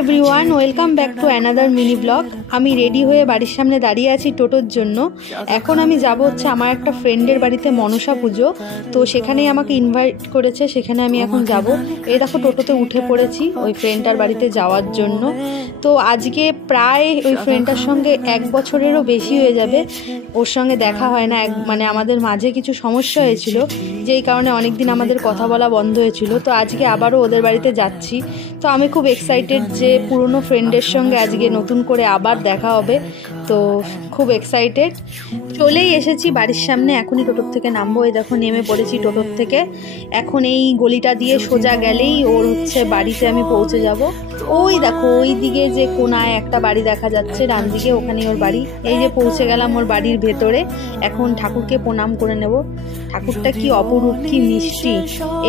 Everyone, welcome back to another mini blog. আমি ready হয়ে বাড়ির সামনে দাঁড়িয়ে আছি টোটোর জন্য। এখন আমি যাব হচ্ছে আমার একটা ফ্রেন্ডের বাড়িতে মনসা পুজো, তো সেখানেই আমাকে ইনভাইট করেছে, সেখানে আমি এখন যাব। এই দেখো টোটোতে উঠে পড়েছি ওই ফ্রেন্ডটার বাড়িতে যাওয়ার জন্য। তো আজকে প্রায় ওই ফ্রেন্ডটার সঙ্গে 1 বছরেরও বেশি হয়ে যাবে ওর সঙ্গে দেখা হয় না। মানে আমাদের মাঝে কিছু সমস্যা হয়েছিল, যেই কারণে অনেক দিন আমাদের কথা বলা বন্ধ হয়েছিল। তো আজকে আবারও ওদের বাড়িতে যাচ্ছি। তো আমি খুব এক্সাইটেড যে পুরনো ফ্রেন্ডের সঙ্গে আজকে নতুন করে আবার দেখা হবে, তো খুব এক্সাইটেড। চলেই এসেছি বাড়ির সামনে, এখনই টোটোর থেকে নামবো। এই দেখো নেমে পড়েছি টোটোর থেকে। এখন এই গলিটা দিয়ে সোজা গেলেই ওর হচ্ছে বাড়িতে আমি পৌঁছে যাব। ওই দেখো ওই দিকে যে কোনায় একটা বাড়ি দেখা যাচ্ছে ডান দিকে, ওখানেই ওর বাড়ি। এই যে পৌঁছে গেলাম ওর বাড়ির ভেতরে। এখন ঠাকুরকে প্রণাম করে নেব। ঠাকুরটা কি অপরূপ, কি মিষ্টি।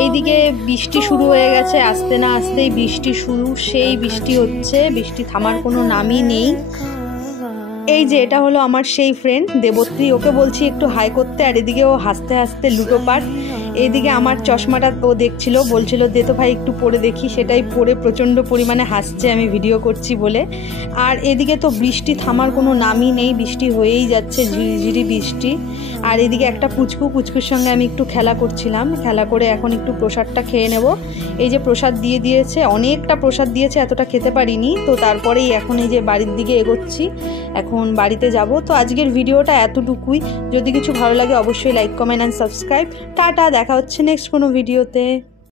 এইদিকে বৃষ্টি শুরু হয়ে গেছে, আসতে না আসতেই বৃষ্টি শুরু, সেই বৃষ্টি হচ্ছে, বৃষ্টি থামার কোনো নামই নেই। এই যে এটা হলো আমার সেই ফ্রেন্ড দেবত্রী, ওকে বলছি একটু হাই করতে, আর এদিকে ও হাসতে হাসতে লুটোপাট। এইদিকে আমার চশমাটা ও দেখছিল, বলছিল দে তো ভাই একটু পরে দেখি, সেটাই পরে প্রচণ্ড পরিমাণে হাসছে আমি ভিডিও করছি বলে। আর এদিকে তো বৃষ্টি থামার কোনো নামই নেই, বৃষ্টি হয়েই যাচ্ছে, ঝিরিঝিরি বৃষ্টি। আর এদিকে একটা পুচকুর সঙ্গে আমি একটু খেলা করছিলাম, খেলা করে এখন একটু প্রসাদটা খেয়ে নেব। এই যে প্রসাদ দিয়ে দিয়েছে, অনেকটা প্রসাদ দিয়েছে, এতটা খেতে পারিনি। তো তারপরেই এখন এই যে বাড়ির দিকে এগোচ্ছি, এখন বাড়িতে যাব। তো আজকের ভিডিওটা এতটুকুই। যদি কিছু ভালো লাগে অবশ্যই like, comment and subscribe. Tata, দেখা হচ্ছে নেক্সট কোনো ভিডিওতে।